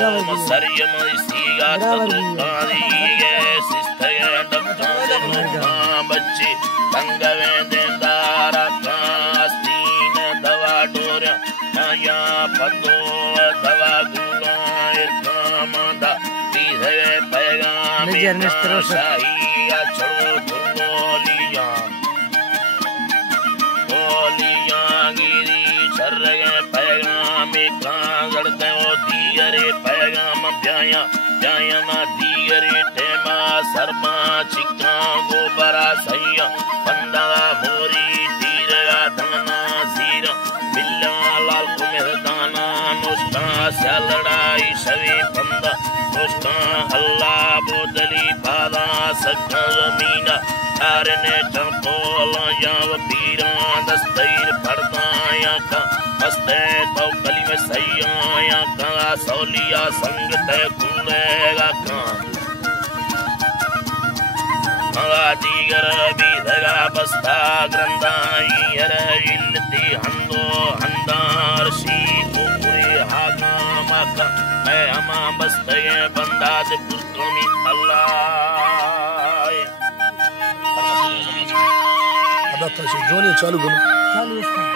Om Saryam Siga Tatutari Sistaya Dakkan Bacci Tangavendara Kastina Dava Dora Maya Pato Dava Guna Irkamanda Vidhe Pagami Shaiya Chalo Dhuroliya Oliya Giri Charaya Pagami Kangarde Diyare Pagam Vyaya Vyayama Diyare Tema Sarma Chikka Gobara Saya Banda Mori Tira Dana Zira Billa Lal Kumerdana Nushka Saladai Shavi Panda Nushka Allah Bodali Pada Sakka Zamina Arne Champola Yav Pira Dastair Pardaya Ka Maste Taukali Mesaya Ka Sauliya Sangte Kulega Ka Digar Bidhaga Basta Grandai Ilti Hando Handar Shi Kuri Haga Maka Ama Bastaye Bandad Purkami Allah Ada taşı Johnny चालू करो